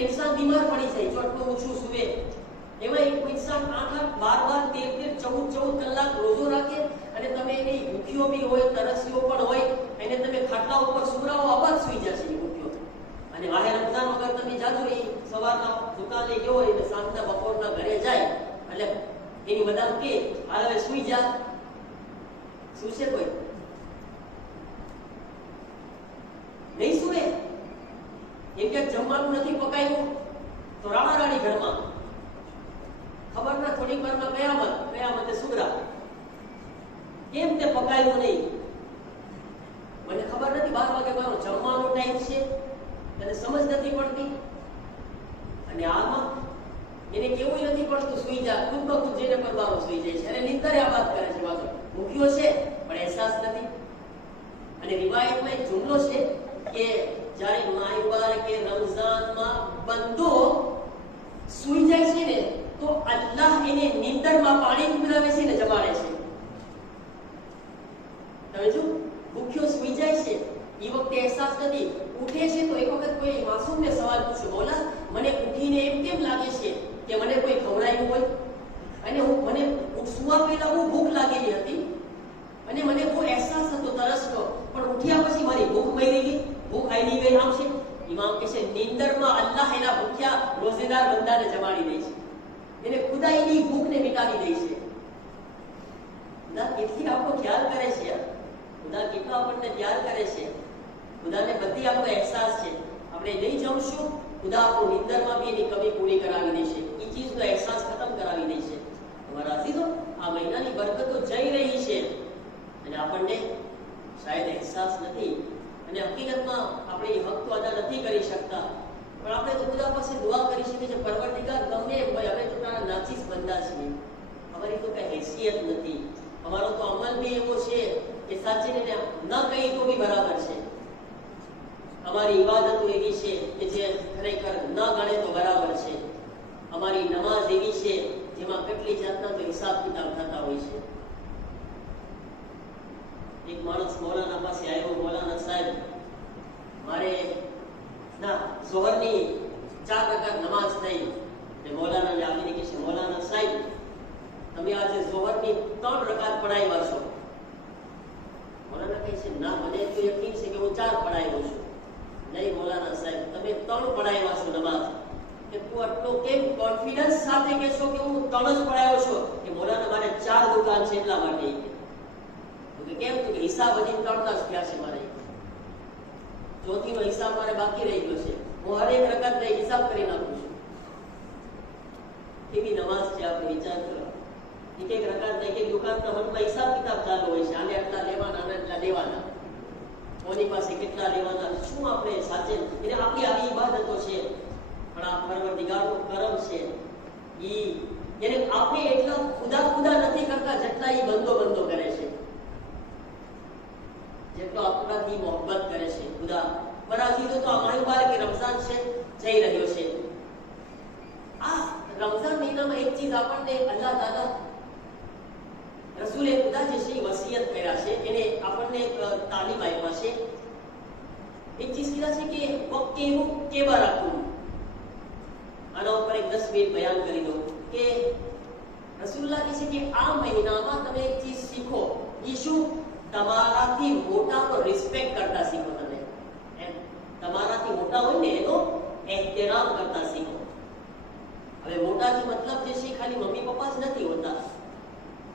इंसान बीमार पड़ी जाए, चटको ऊंचू सुवे, एवं एक इंसान 8-8 12-12 14 કલાક રોજો રાખે અને તમે એને ભૂખ્યો બી હોય, તરસ્યો પણ હોય, એને તમે ખાટલા ઉપર સુરાવો, આબાદ સુઈ જશે એ ભૂખ્યો. અને વાહે રમઝાન વગર તમે જાજો, એ સવારના દુકાને ગયો હોય ને સાંજના બપોરના ઘરે જાય એટલે એની મદામ કે હાલ હવે સુઈ જા, શું છે કોઈ નહીં સુવે. એમ કે જમવાનું નથી પકાયું તો રાણા રાણી ઘરમાં ખબર ના થોડીક વારમાં કયામતે સુગરા કેમ તે પકાયું નહીં. મને ખબર નથી 12 વાગે મારો જમવાનો ટાઈમ છે, એને સમજ નથી પડતી. અને આમાં એને કેવું નથી પડતું સુઈ જા, ખુદ બ ખુદ જઈને પરવારો સુઈ જાય છે અને નિંદરે આ વાત કરે છે. વાતો ભૂખ્યો છે પણ અહેસાસ નથી. અને રિવાયતમાં એક જુમલો છે કે જ્યારે માયવાર કે રમઝાનમાં બંદો સુઈ જાય છે ને તો અલ્લાહ એને નિંદરમાં પાણી પીવડાવે છે ને જમાડે છે. તમે જો ભૂખ્યો સુઈ જાય છે એ વખતે અહેસાસ નથી, ઉઠે છે તો એક વખત કોઈ માસૂમને સવાલ પૂછ્યો, મોલા મને ઉઠીને એમ કેમ લાગે છે કે મને કોઈ ખવડાવ્યું હોય અને મને સુવા પહેલા બહુ ભૂખ લાગેલી હતી અને મને બહુ અહેસાસ હતો તરસનો, પણ ઉઠ્યા પછી મારી ભૂખ મરી ગઈ, ભૂખ આઈ ગઈ. આમ છે ઇમામ કહે છે નિંદરમાં અલ્લાહ એના ભૂખ્યા રોઝેદાર બંદાને જમાડી દે છે, એને ખુદાઈની ભૂખને મિટાવી દે છે. ખુદા કેટલી આપણો ખ્યાલ કરે છે, ખુદા કેટલો આપણને પ્યાર કરે છે. ખુદાને બધી આપણો અહેસાસ છે. આપણે નહીં જમશું ખુદા આપણું નિંદરમાં બી એની કમી પૂરી કરાવી દેશે, એ ચીજનો અહેસાસ ખતમ કરાવી દેશે. તમારા અઝીઝો, આ મહિનાની બરકતો જઈ રહી છે અને આપણને શાયદ અહેસાસ નથી અને હકીકતમાં આપણે એ હક તો અદા નથી કરી શકતા. પણ આપણે તો ખુદા પાસે દુઆ કરી શકીએ છીએ, પરવરદિગાર ગમે એમ હોય, અમે તો તારા નાચીસ બંદા છીએ, અમારી તો કઈ હેસિયત નથી, અમારો તો અમલ બી એવો છે કે સાચીને ન કહી તો બી બરાબર છે. અમારી ઇબાદતો એવી છે કે જે ખરેખર ન ગણે તો બરાબર છે. અમારી નમાઝ એવી છે જેમાં કેટલી જાતના તો હિસાબ કિતાબ થતા હોય છે. એક માણસ મૌલાના પાસે આવ્યો, મૌલાના સાહેબ મારે ના ઝોહરની 4 રકાત નમાઝ થઈ. અને મૌલાનાને આવીને કહે છે, મૌલાના સાહેબ તમે આજે ઝોહરની 3 રકાત પઢાવ્યા છો. મૌલાના કહે છે, ના મને તો યકીન છે કે હું 4 પઢાવ્યો છું. નહીં મૌલાના સાહેબ તમે 3 પઢાવ્યા છો નમાઝ. કે તું આટલો કેમ કોન્ફિડન્સ સાથે કહેશો કે હું 3 જ પઢાવ્યો છું? કે મૌલાના મારે 4 દુકાન છે એટલા માટે. કે કેમ? તો કે હિસાબ હજી 3 જ થયા છે મારે, ચોથીનો હિસાબ મારે બાકી રહી ગયો છે, હું હરેક રકાતનો હિસાબ કરી નાખું છું. એવી નમાઝ છે, આપણે વિચાર કરો. એક રકાત એક દુકાનના મનમાં હિસાબ કિતાબ ચાલુ હોય છે, આને આટલા લેવાના, આને આટલા લેવાના, કોની પાસે કેટલા લેવાના, શું આપણે સાચે. એટલે આપણી આવી ઇબાદતો છે, પણ આ પરવરદિગારનું કરમ છે. એને આપણે એટલા ખુદા નથી કરતા જેટલા એ બંદો કરે છે, જેટલો આપણાથી મોહબ્બત કરે છે ખુદા. બરાજીનો તો અમારી બાર કે રમઝાન છે જઈ રહ્યો છે. આ રમઝાન મહિનામાં એક ચીજ આપણને અલ્લાહ તાલા રસૂલે ખુદા જે છે વસિયત કર્યા છે, એને આપણને તાલીમ આપ્યા છે. એક ચીજ કીધા છે કે વક્કેનું કેવા રાખવું. આના ઉપર એક 10 મિનિટ બયાન કરી દઉં કે રસૂલુલ્લાહ કહે છે કે આ મહિનામાં તમે એક ચીજ શીખો. એ શું? તમારાથી મોટાનો રિસ્પેક્ટ કરતા શીખો. તમે એમ તમારાથી મોટા હોય ને એનો એહતરામ કરતા શીખો. હવે મોટાથી મતલબ જે છે ખાલી મમ્મી પપ્પા જ નથી હોતા.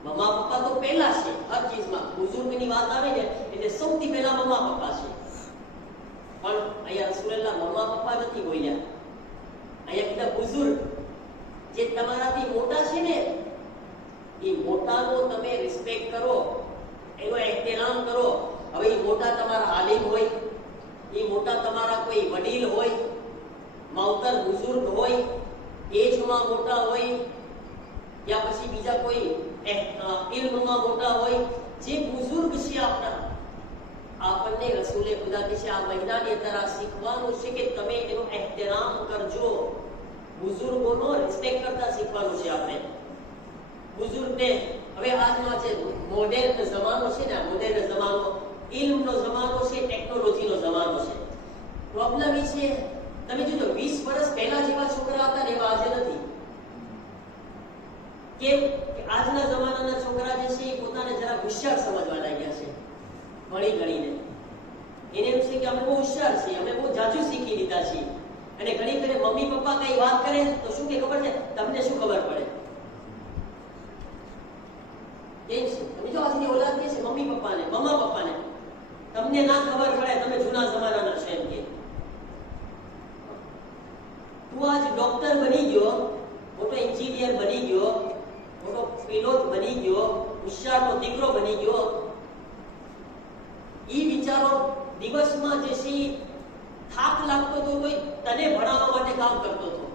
મમ્મા પપ્પા તો પહેલા છે હર ચીજમાં. બુઝુર્ગની વાત આવે ને એટલે સૌથી પહેલા મમ્મા પપ્પા છે. પણ અહીંયા રસૂલુલ્લાહ મમ્મા પપ્પા નથી બોલ્યા, અહીંયા કીધા બુઝુર્ગ. જે તમારાથી મોટા છે ને એ મોટાનો તમે રિસ્પેક્ટ કરો, એનો એહતરામ કરો. હવે એ મોટા તમારા આલિમ હોય, એ મોટા તમારા કોઈ વડીલ હોય, માવતર બુઝુર્ગ હોય, એજમાં મોટા હોય, યા પછી બીજા કોઈ ઇલ્મમાં મોટા હોય, જે બુઝુર્ગ છે આપણને રસૂલે ખુદા કહે છે આ મહિનાની અંદર આ શીખવાનું છે કે તમે એનો એહતરામ કરજો. બુઝુર્ગોનો રિસ્પેક્ટ કરતા શીખવાનું છે આપણે. બુઝુર્ગને હવે આજનો છે મોડર્ન જમાનો છે ને, મોડર્ન જમાનો ઇલ્મનો જમાનો છે, ટેકનોલોજીનો જમાનો છે. પ્રોબ્લેમ એ છે તમે જોજો 20 વર્ષ પહેલા જેવા છોકરા હતા ને એવા આજે નથી. કેમ કે આજના જમાનાના છોકરા જે છે એ પોતાને જરા હોશિયાર સમજવા લાગ્યા છે ભણી ગણીને. એને એમ છે કે અમે બહુ હોશિયાર છીએ, અમે બહુ જાજુ શીખી લીધા છીએ. અને ઘણી ઘણી મમ્મી પપ્પા કઈ વાત કરે તો શું કે ખબર છે, તમને શું ખબર પડે? એમ છે. તમે જો આજની ઓલાદ કે છે મમ્મી પપ્પાને, મમ્મા પપ્પાને, તમને ના ખબર પડે, તમે જૂના જમાનાના છો એમ કે. તું આજ ડોક્ટર બની ગયો, મોટો એન્જિનિયર બની ગયો, મોટો પાયલોટ બની ગયો, હોશિયારનો દીકરો બની ગયો. ઈ બિચારો દિવસમાં જે છે થાક લાગતો તો કોઈ તને ભણાવવા માટે કામ કરતો હતો.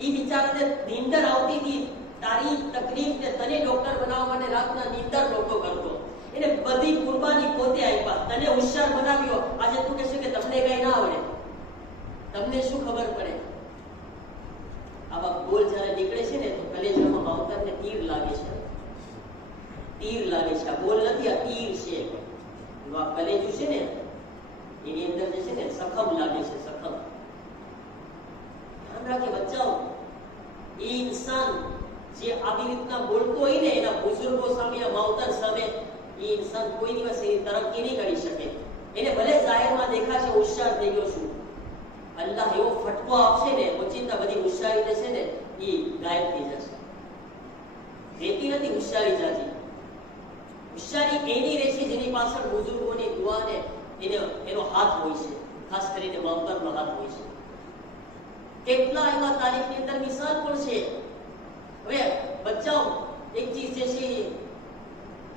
ઈ બિચારાને નીંદર આવતી હતી, તારી તકલીફને તને ડોક્ટર બનાવવા માટે રાતના નીંદર નહોતો કરતો. એને બધી કુરબાની પોતે આપ્યા, તને હોશિયાર બનાવ્યો. આજે તું કહેશે કે તમને કઈ ના આવડે, તમને શું ખબર પડે? આવા બોલ જ્યારે નીકળે છે ને તો કલેજામાં માવતરને તીર લાગે છે. તીર લાગે છે. આ બોલ નથી, આ તીર છે. આ કલેજું છે ને એની અંદર જે છે ને સખમ લાગે છે, સખમ. ધ્યાન રાખે બચ્ચાઓ, એ ઇન્સાન જે આવી રીતના બોલતો હોય ને એના બુઝુર્ગો સામે, માવતર સામે, એ ઇન્સાન કોઈ દિવસ એની તરક્કી નહીં કરી શકે. એને ભલે જાહેરમાં દેખાશે હોશિયાર થઈ ગયો છું, અલ્લાહ એવો ફટકો આપશે ને ઓચિંતા બધી હોશિયારી છે ને એ ગાયબ થઈ જશે. રહેતી નથી હોશિયારી જાજી. હોશિયારી એની રહેશે જેની પાછળ બુઝુર્ગોની દુઆ ને એનો હાથ હોય છે, ખાસ કરીને માવતરનો હાથ હોય છે. કેટલા એવા તારીખની અંદર મિસાલ પણ છે. હવે બચ્ચાઓ, એક ચીજ જે છે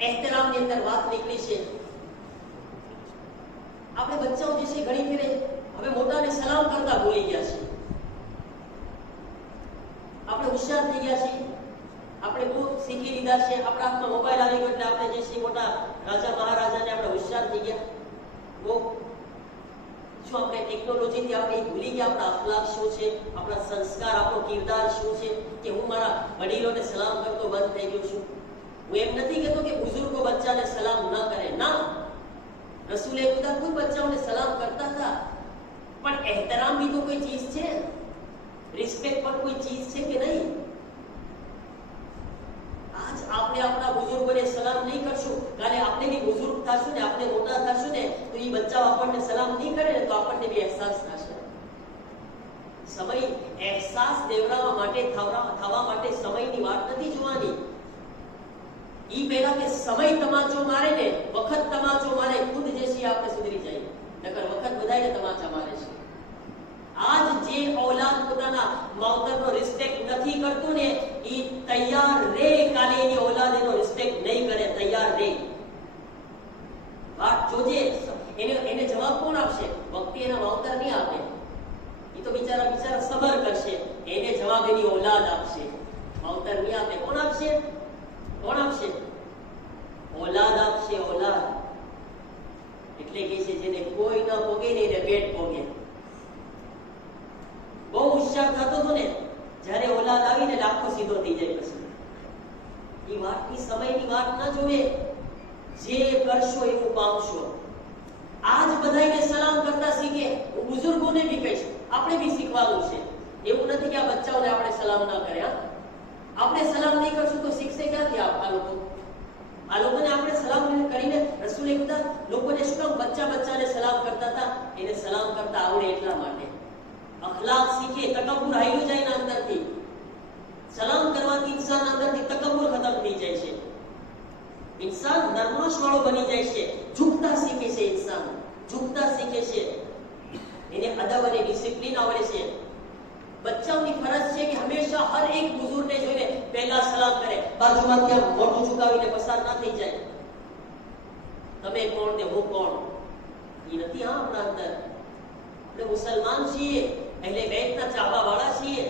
એહતરામની અંદર વાત નીકળી છે. આપણે બચ્ચાઓ જે છે ઘણી ફેરે હવે મોટાને સલામ કરતા ભૂલી ગયા છે. આપણે હોશિયાર થઈ ગયા છીએ, આપણે બહુ શીખી લીધા છે. આપણા હાથમાં મોબાઈલ આવી ગયો એટલે આપણે જે છે મોટા રાજા મહારાજાને આપણે હોશિયાર થઈ ગયા. બહુ શું આપણે ટેકનોલોજીથી આપણે ભૂલી ગયા આપણા અખલાક શું છે, આપણા સંસ્કાર, આપણો કિરદાર શું છે, કે હું મારા વડીલોને સલામ કરતો બંધ થઈ ગયો છું. હું એમ નથી કહેતો કે બુઝુર્ગો બચ્ચાને સલામ ન કરે, ના. રસૂલે ખુદા ખુદ બચ્ચાઓને સલામ કરતા હતા. પણ એહતરામ બી તો કોઈ ચીજ છે, રિસ્પેક્ટ પણ કોઈ ચીજ છે કે નહીં? આજ આપણે આપણા બુઝુર્ગોને સલામ નહીં કરશું, કાલે આપણે બી બુઝુર્ગ થશું ને, આપણે મોટા થશું ને તો એ બચ્ચાઓ આપણને સલામ નહીં કરે ને તો આપણને બી અહેસાસ થશે. સમય અહેસાસ દેવડાવવા માટે, થવા માટે સમયની વાત નથી જોવાની. ઈ પહેલા કે સમય તમાચો મારે ને વખત તમાચો મારે, ખુદ જે છે આપણે સુધરી જાય. નકર વખત બધાને તમાચા મારે છે. આજ જે ઔલાદ પોતાના માવતરનો રિસ્પેક્ટ નથી કરતું ને એ તૈયાર રે કાલે એની ઔલાદ એનો રિસ્પેક્ટ નહીં કરે. તૈયાર રે, વાત જોજે. એને જવાબ કોણ આપશે? વખતે એના માવતર નહીં આપે. એ તો બિચારા સબર કરશે. એને જવાબ એની ઔલાદ આપશે. માવતર નહીં આપે. કોણ આપશે? કોણ આપશે? ઔલાદ આપશે. ઔલાદ એટલે કે છે જેને કોઈ ન પોગે ને એને પેટ પોગે. બહુ હોશિયાર થતો હતો ને, જ્યારે ઔલાદ આવીને લાખો સીધો થઈ જાય. પછી એ વાતની સમયની વાત ન જોવે. જે કરશો એવું પામશો. આજ બધાને સલામ કરતા શીખે. હું બુઝુર્ગોને બી કહીશ, આપણે બી શીખવાનું છે. એવું નથી કે આ બચ્ચાઓને આપણે સલામ ના કરે. આપણે સલામ નહીં કરશું તો શીખશે ક્યાંથી આ લોકો? આ લોકોને આપણે સલામ કરીને રસૂલે ખુદા લોકોને શું કામ બચ્ચાને સલામ કરતા હતા? એને સલામ કરતા આવડે એટલા માટે. અખલાક શીખે, તકબ્બુર હાલ્યું જાય એના અંદરથી. સલામ કરવાથી ઇન્સાન અંદરથી તકબ્બુર ખતમ થઈ જાય છે. ઇન્સાન નરમાશ વાળો બની જાય છે. ઝૂકતા શીખે છે. ઇન્સાન ઝૂકતા શીખે છે. એને અદબ અને ડિસિપ્લિન આવડે છે. બચ્ચાઓની ફરજ છે કે હંમેશા હર એક બુઝુર્ગને જોઈને પહેલા સલામ કરે. બાજુમાંથી આમ મોઢું ઝુકાવીને પસાર ના થઈ જાય. તમે કોણ ને હું કોણ એ નથી. આપણા અંદર આપણે મુસલમાન છીએ, એટલે બેતના ચાહવા વાળા છીએ.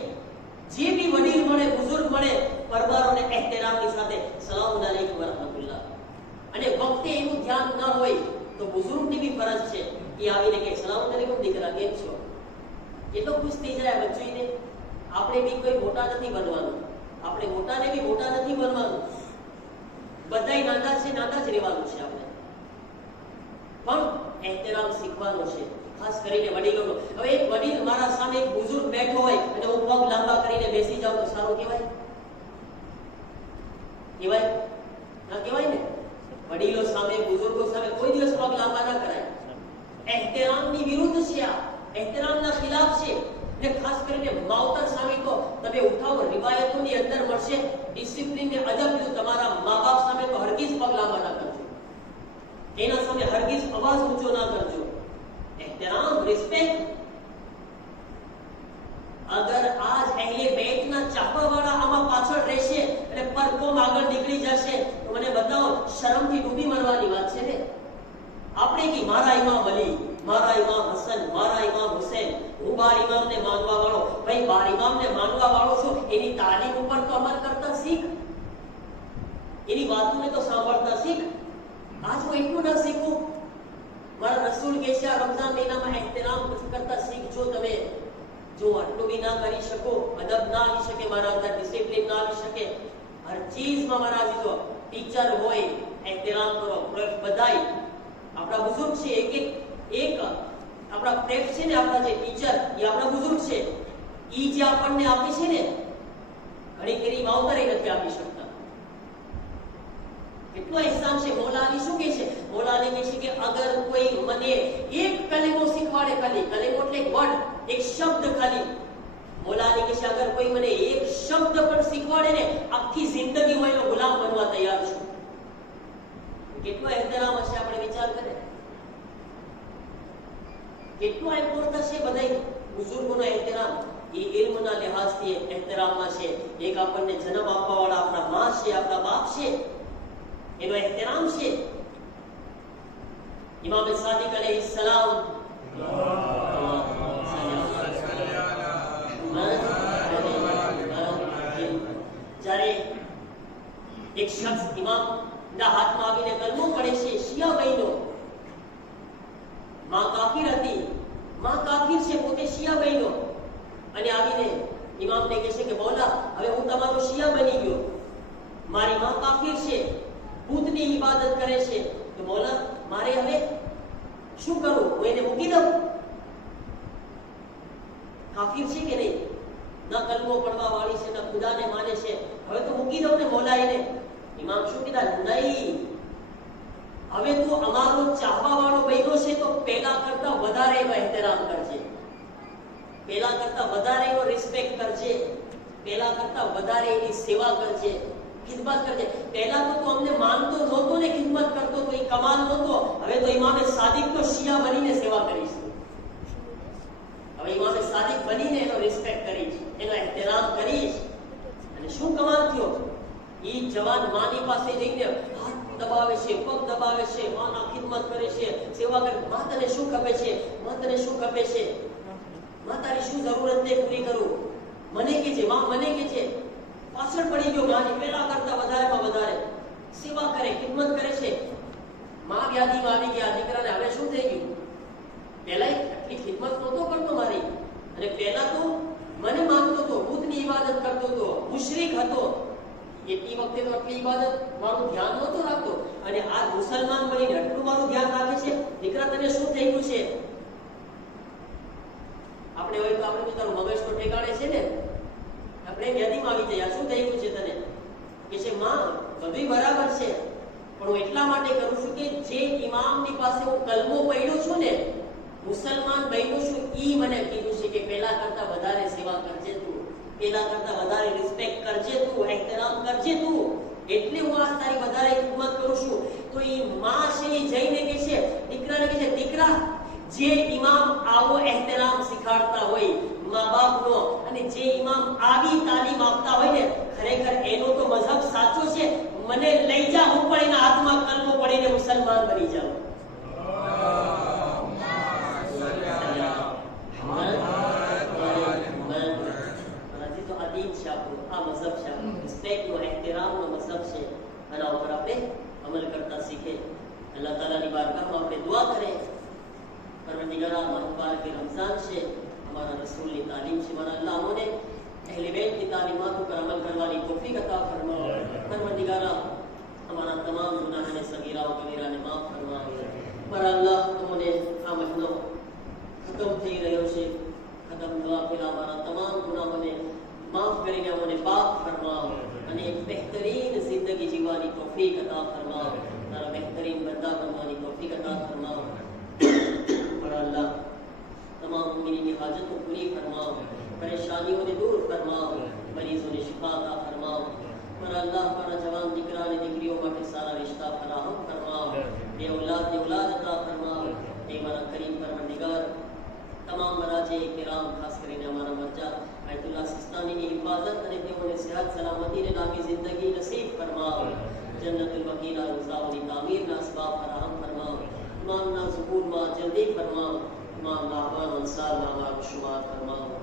જે બી વડીલ મળે, બુઝુર્ગ મળે, પરવારોને એહતરામની સાથે સલામ અલૈકુમ વરહમતુલ્લાહ. અને વખતે એનું ધ્યાન ન હોય તો બુઝુર્ગની બી ફરજ છે એ આવીને કે સલામ અલૈકુમ દીકરા કેમ છો? એટલો ખુશ થઈ જાય બચ્ચોને. આપણે બી કોઈ મોટા નથી બનવાનું. આપણે મોટાને બી મોટા નથી બનવાનું. બધાય નાના છે, નાના જ રહેવાનું છે. આપણે પણ એહતરામ શીખવાનો છે, ખાસ કરીને વડીલોનો. હવે એક વડીલ મારા સામે એક બુઝુર્ગ બેઠો હોય અને હું પગ લાંબા કરીને બેસી જાઉં તો સારું કહેવાય? કહેવાય ના કહેવાય ને? વડીલો સામે, બુઝુર્ગો સામે કોઈ દિવસ પગ લાંબા ના કરાય. એહતરામની વિરુદ્ધ છે આ, એહતરામના ખિલાફ છે. ને ખાસ કરીને માવતર સામે તો તમે ઉઠાવો, રિવાયતોની અંદર મળશે ડિસિપ્લિન ને અદબ. જો તમારા મા-બાપ સામે તો હરગીઝ પગ લાંબા ના કરજો, એના સામે હરગીઝ અવાજ ઊંચો ના કરજો. એહતરામ, રિસ્પેક્ટ. અગર આજ અહેલે બેતના ચાહવાવાળા આમાં પાછળ રહેશે અને પરકોમ આગળ નીકળી જશે તો મને બતાવો, શરમથી ડૂબી મરવાની વાત છે ને? આપણે કે મારા ઇમામ અલી, મારા ઇમામ હસન, મારા ઇમામ હુસૈન, હું બાર ઇમામને માનવા વાળો. ભાઈ, બાર ઇમામને માનવા વાળો છો, એની તાલીમ ઉપર તો અમલ કરતા શીખ, એની વાતોને તો સાંભળતા શીખ. આજ હું એટલું ના શીખું? મારા રસૂલ કહે છે આ રમઝાન મહિનામાં એહતરામ કરતા શીખજો તમે. જો આટલું બી ના કરી શકો, અદબ ના આવી શકે મારા અંદર, ડિસિપ્લિન ના આવી શકે, હર ચીજમાં મારા દીધો, ટીચર હોય એહતરામ કરો, બધાય આપણા બુઝુર્ગ છે, એક આપણા પ્રેફ છે ને, આપણા જે ટીચર એ આપણા બુઝુર્ગ છે. ઈ જે આપણને આપે છે ને, ઘણી ફેરી માવતરે નથી આપી શકતા. કેટલો અહેસાન છે. મોલા અલી શું કહે છે? મોલા અલી કહે છે કે અગર કોઈ મને એક કલેમો શીખવાડે, ખાલી કલેમો એટલે વર્ડ, એક શબ્દ ખાલી. મોલા અલી કહે છે અગર કોઈ મને એક શબ્દ પણ શીખવાડે ને, આખી જિંદગી હું એનો ગુલામ બનવા તૈયાર છું. કેટલો એહતરામ હશે, આપણે વિચાર કરે. કેટલો ઇમ્પોર્ટન્ટ છે બધાય બુઝુર્ગોનો એહતરામ. એ ઇલ્મના લિહાઝથી એહતરામમાં છે. એક આપણને જન્મ આપવા વાળા આપણા માં છે, આપણા બાપ છે, એનો એહતરામ છે. ઇમામ સાદિક અલૈહિસ્સલામ જ્યારે એક શખ્સ ઇમામના હાથમાં આવીને કલમો પડે છે, શિયા બહેનો, માં કાફિર હતી, માં કાફિર છે, પોતે શિયા બહેનો, અને આવીને ઇમામને કહે છે કે મૌલા, હવે હું તમારો શિયા બની ગયો, મારી માં કાફિર છે, બુતની ઇબાદત કરે છે, તો મૌલા મારે હવે શું કરું? હું એને મૂકી દઉં? કાફિર છે કે નહીં, ના કલમો પડવા વાળી છે, ના ખુદાને માને છે, હવે તો મૂકી દઉં ને મૌલા એને? ઇમામ શું કીધા? નહીં, હવે તું અમારો ચાહવા વાળો બન્યો છે તો પેલા કરતા વધારે એનો એહતરામ કરજે, પેલા કરતા વધારે એનો રિસ્પેક્ટ કરજે, પેલા કરતા વધારે એની સેવા કરજે, ખિદમત કરજે. પહેલા તો તું અમને માનતો નહોતો ને ખિદમત કરતો તો એ કમાલ નહોતો. હવે તો ઇમામે સાદિક તો શિયા બનીને સેવા કરીશ. હવે ઇમામે સાદિક બનીને એનો રિસ્પેક્ટ કરીશ, એનો એહતરામ કરીશ. અને શું કમાલ થયો? એ જવાન માની પાસે જઈને હાથ દબાવે છે, પગ દબાવે છે, માના ખિદમત કરે છે, સેવા કરે. માં તને શું ખપે છે? માં તને શું ખપે છે? માં તારી શું જરૂરત છે પૂરી કરું? મને કે છે, માં મને કે છે. પાછળ પડી ગયો માની, પેલા કરતા વધારેમાં વધારે સેવા કરે, ખિદમત કરે છે. માં વ્યાધિમાં આવી ગયા, દીકરાને હવે શું થઈ ગયું? પહેલા એટલી ખિદમત નહોતો કરતો મારી, અને પહેલા તો મને માનતો હતો, બુતની ઇબાદત કરતો હતો, મુશરિક હતો. એટલી વખતે તો આટલી ઇબાદત મારું ધ્યાન નહોતો રાખતો, અને આ મુસલમાન બનીને આટલું મારું ધ્યાન રાખે છે. દીકરા તને શું થઈ ગયું છે? આપણે હોય તો આપણે તારું મગજ તો ઠેકાણે છે ને, આપણે યાદીમાં આવી જાય, શું થઈ ગયું છે તને? કે છે માં બધું બરાબર છે, પણ હું એટલા માટે કરું છું કે જે ઇમામની પાસે હું કલમો પડ્યો છું ને, મુસલમાન બન્યો છું, ઈ મને કીધું છે કે પેલા કરતા વધારે સેવા કરજે તું, પેલા કરતા વધારે રિસ્પેક્ટ કરજે તું, એહતરામ કરજે તું. એટલે હું આ તારી વધારે ખિદમત કરું છું. તો એ માં છે એ જઈને કે છે દીકરાને કે છે, દીકરા જે ઇમામ આવો એહતરામ શીખાડતા હોય મા બાપનો, અને જે ઇમામ આવી તાલીમ આપતા હોય ને, ખરેખર એનો તો મઝહબ સાચો છે. મને લઈ જા, હું પણ એના હાથમાં કલમો પડીને મુસલમાન બની જાઉં. આ મઝહબ છે, રિસ્પેક્ટનો, એહતરામનો મઝહબ છે. આના ઉપર આપણે અમલ કરતા શીખે. અલ્લાહ તાલાની બારગાહમાં આપણે દુઆ કરીએ, પરવરદિગારા મુબારક રમઝાન છે, हमारा रसूल की तालीम से माना अल्लाह अमोने अहले बैत की तालीमातों पर अमल करवाने तौफीक अता फरमा। परवरदिगारा हमारा तमाम गुनाह ने सगीरा और कबीरा ने माफ फरमा। मारा अल्लाह तुमने आ महीनो खत्म થઈ રહ્યો છે, ખતમ થવા પહેલા મારા તમામ ગુનાહોને માફ કરીને અમને પાક ફરમાવો અને એક બહેતરીન જિંદગી کی توفیق عطا فرما، ہمارا بہترین بندہ بنوانے کی توفیق عطا فرما، اور اللہ تمام مومنین کی حاجت کو پوری فرماؤ، پریشانیوں نے دور فرماؤ، مریضوں نے شفا عطا فرماؤ، اور اللہ ہمارا جوان دکرانے دکریوں کا سارا رشتہ فراہم فرماؤ، بے اولاد عطا فرماؤ، اے ہمارا کریم پروردگار تمام مراجع کرام خاص کریں ہمارا مرجع آیت اللہ سستانی کی حفاظت کرنے انہیں صحت سلامتی نے نامی زندگی نصیب فرماؤ، جنت البقیع رضاولی تعمیر کا اسباب فراہم فرماؤ، امام نا ظہور ما جلدی فرماؤ، امام نا احوال انصار نا شمار فرماؤ۔